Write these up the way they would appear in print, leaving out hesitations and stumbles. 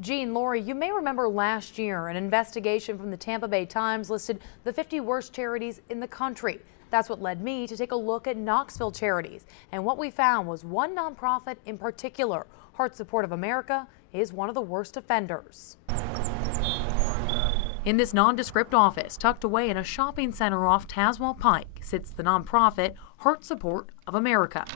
Jean, Lori, you may remember last year an investigation from the Tampa Bay Times listed the 50 worst charities in the country. That's what led me to take a look at Knoxville charities. And what we found was one nonprofit in particular, Heart Support of America, is one of the worst offenders. In this nondescript office, tucked away in a shopping center off Tazewell Pike, sits the nonprofit Heart Support of America.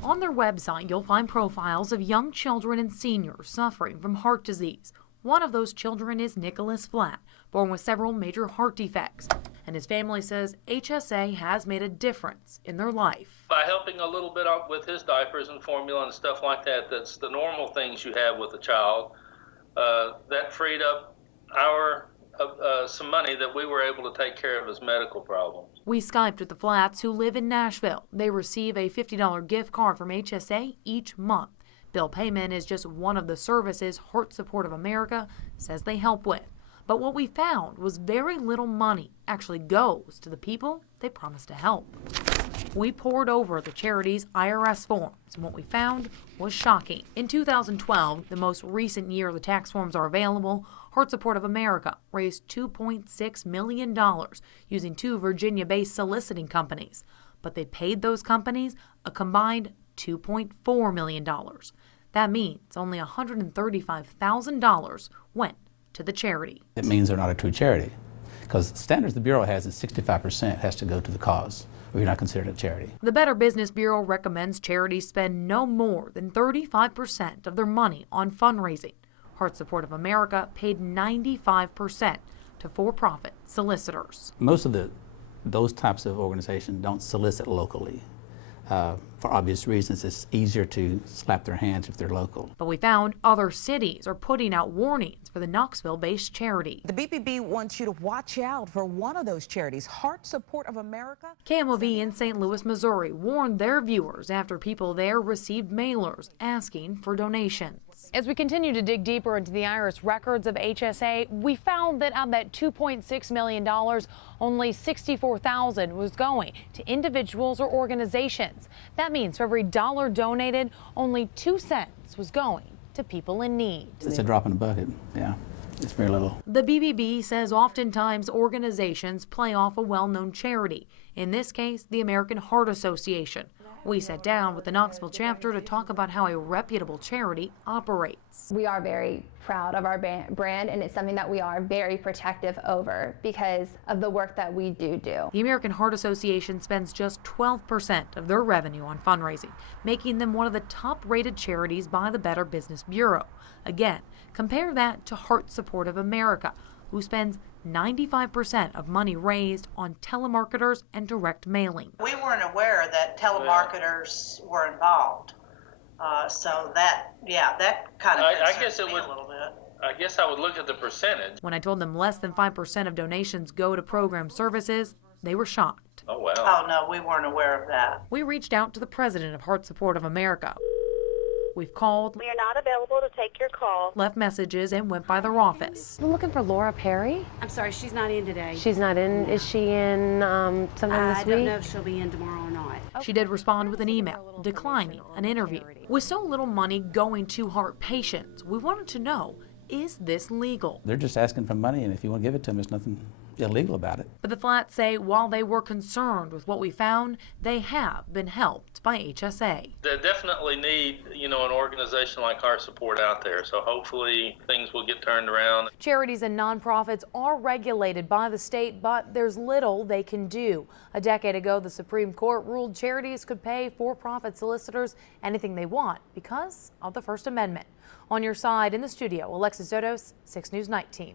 On their website, you'll find profiles of young children and seniors suffering from heart disease. One of those children is Nicholas Flatt, born with several major heart defects. And his family says HSA has made a difference in their life. By helping a little bit up with his diapers and formula and stuff like that, that's the normal things you have with a child, that freed up some money that we were able to take care of his medical problems. We Skyped with the Flats, who live in Nashville. They receive a $50 gift card from HSA each month. Bill payment is just one of the services Heart Support of America says they help with. But what we found was very little money actually goes to the people they promised to help. We pored over the charity's IRS forms, and what we found was shocking. In 2012, the most recent year the tax forms are available, Heart Support of America raised $2.6 million using two Virginia-based soliciting companies. But they paid those companies a combined $2.4 million. That means only $135,000 went to the charity. It means they're not a true charity, because the standards the Bureau has is 65% has to go to the cause, or you're not considered a charity. The Better Business Bureau recommends charities spend no more than 35% of their money on fundraising. Heart Support of America paid 95% to for-profit solicitors. Most of those types of organizations don't solicit locally. For obvious reasons, it's easier to slap their hands if they're local. But we found other cities are putting out warnings for the Knoxville-based charity. The BPB wants you to watch out for one of those charities, Heart Support of America. KMOV in St. Louis, Missouri warned their viewers after people there received mailers asking for donations. As we continue to dig deeper into the IRS records of HSA, we found that of that $2.6 million, only $64,000 was going to individuals or organizations. That means for every dollar donated, only 2 cents was going to people in need. It's a drop in the bucket, yeah. It's very little. The BBB says oftentimes organizations play off a well-known charity, in this case, the American Heart Association. We sat down with the Knoxville chapter to talk about how a reputable charity operates. We are very proud of our brand, and it's something that we are very protective over because of the work that we do. The American Heart Association spends just 12% of their revenue on fundraising, making them one of the top-rated charities by the Better Business Bureau. Again, compare that to Heart Support of America, who spends 95% of money raised on telemarketers and direct mailing. We weren't aware that telemarketers were involved. So that kind of concerns me a little bit. I guess I would look at the percentage. When I told them less than 5% of donations go to program services, they were shocked. Oh, wow. Oh, no, we weren't aware of that. We reached out to the president of Heart Support of America. We've called. We are not available to take your call. Left messages and went by their office. I'm looking for Laura Perry. I'm sorry, she's not in today. She's not in. Is she in sometime this week? I don't know if she'll be in tomorrow or not. She did respond with an email declining an interview. With so little money going to heart patients, we wanted to know, is this legal? They're just asking for money, and if you want to give it to them, there's nothing illegal about it. But the Flats say while they were concerned with what we found, they have been helped by HSA. They definitely need, an organization like Heart Support out there, so hopefully things will get turned around. Charities and nonprofits are regulated by the state, but there's little they can do. A decade ago, the Supreme Court ruled charities could pay for-profit solicitors anything they want because of the First Amendment. On your side in the studio, Alexis Zotos, 6 News Night Team.